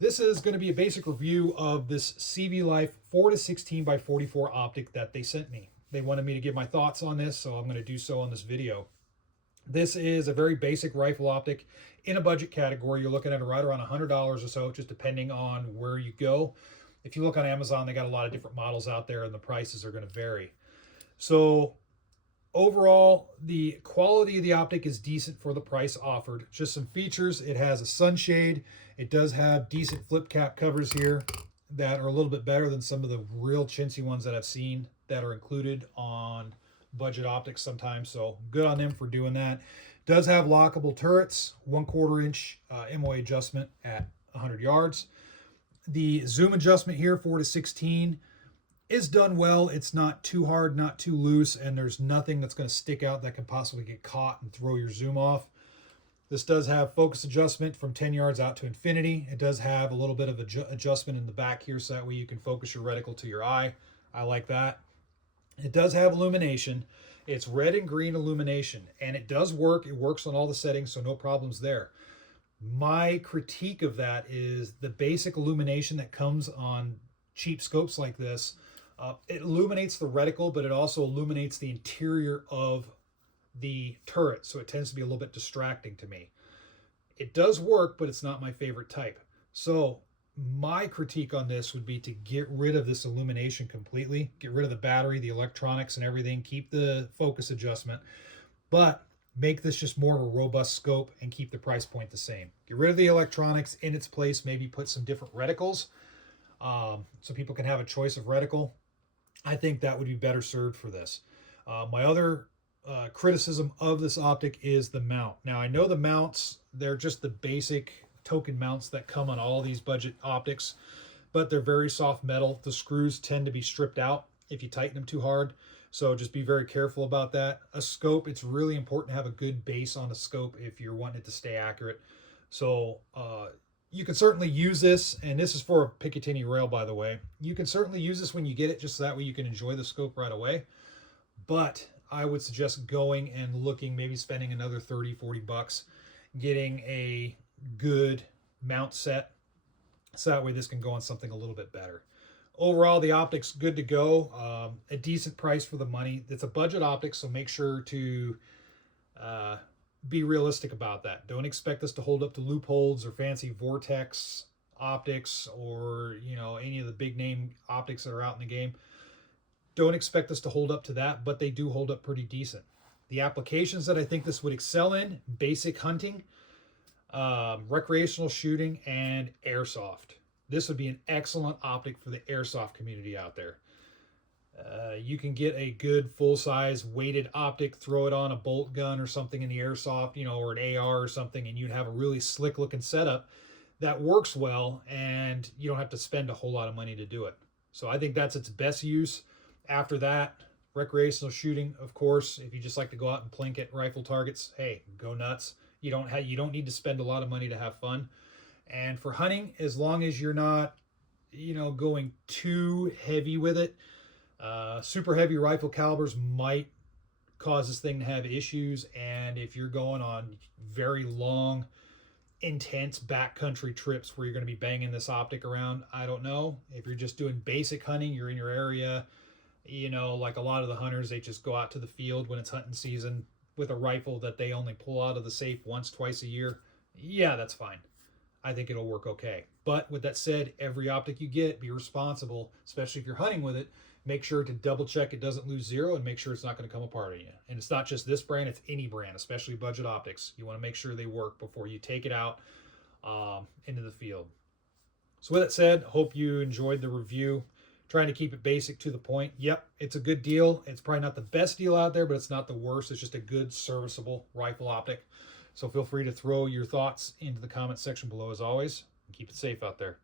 This is going to be a basic review of this CVLife 4 to 16 by 44 optic that they sent me. They wanted me to give my thoughts on this, so I'm going to do so on this video. This is a very basic rifle optic in a budget category. You're looking at right around $100 or so, just depending on where you go. If you look on Amazon, they got a lot of different models out there and the prices are going to vary. So overall, the quality of the optic is decent for the price offered. Just some features: it has a sunshade. It does have decent flip cap covers here that are a little bit better than some of the real chintzy ones that I've seen that are included on budget optics sometimes. So good on them for doing that. It does have lockable turrets, 1/4 inch MOA adjustment at 100 yards. The zoom adjustment here, 4 to 16, is done well. It's not too hard, not too loose, and there's nothing that's going to stick out that can possibly get caught and throw your zoom off. This does have focus adjustment from 10 yards out to infinity. It does have a little bit of adjustment in the back here, so that way you can focus your reticle to your eye. I like that. It does have illumination. It's red and green illumination, and it does work. It works on all the settings, so no problems there. My critique of that is the basic illumination that comes on cheap scopes like this. It illuminates the reticle, but it also illuminates the interior of the turret, so it tends to be a little bit distracting to me. It does work, but it's not my favorite type. So my critique on this would be to get rid of this illumination completely, get rid of the battery, the electronics and everything, keep the focus adjustment, but make this just more of a robust scope and keep the price point the same. Get rid of the electronics in its place, maybe put some different reticles, so people can have a choice of reticle. I think that would be better served for this. My other criticism of this optic is the mount. Now, I know the mounts, they're just the basic token mounts that come on all these budget optics, but they're very soft metal. The screws tend to be stripped out if you tighten them too hard, so just be very careful about that. A scope, it's really important to have a good base on a scope if you're wanting it to stay accurate. So you can certainly use this, and this is for a Picatinny rail, by the way. You can certainly use this when you get it, just so that way you can enjoy the scope right away. But I would suggest going and looking, maybe spending another 30, 40 bucks, getting a good mount set, so that way this can go on something a little bit better. Overall, the optic's good to go. A decent price for the money. It's a budget optic, so make sure to be realistic about that. Don't expect this to hold up to loopholes or fancy vortex optics, or any of the big name optics that are out in the game. Don't expect this to hold up to that, but they do hold up pretty decent. The applications that I think this would excel in: basic hunting, recreational shooting, and airsoft. This would be an excellent optic for the airsoft community out there. You can get a good full-size weighted optic, throw it on a bolt gun or something in the airsoft, or an AR or something, and you'd have a really slick looking setup that works well, and you don't have to spend a whole lot of money to do it. So I think that's its best use. After that, recreational shooting, of course. If you just like to go out and plink at rifle targets, hey, go nuts. You don't need to spend a lot of money to have fun. And for hunting, as long as you're not, going too heavy with it, super heavy rifle calibers might cause this thing to have issues. And if you're going on very long, intense backcountry trips where you're going to be banging this optic around, I don't know. If you're just doing basic hunting, you're in your area, like a lot of the hunters, they just go out to the field when it's hunting season with a rifle that they only pull out of the safe once, twice a year. Yeah, that's fine. I think it'll work okay. But with that said, every optic you get, be responsible, especially if you're hunting with it. Make sure to double check it doesn't lose zero, and make sure it's not going to come apart on you. And it's not just this brand, it's any brand, especially budget optics. You want to make sure they work before you take it out into the field. So with that said, hope you enjoyed the review. Trying to keep it basic to the point. Yep, it's a good deal. It's probably not the best deal out there, but it's not the worst. It's just a good, serviceable rifle optic. So feel free to throw your thoughts into the comment section below as always, and keep it safe out there.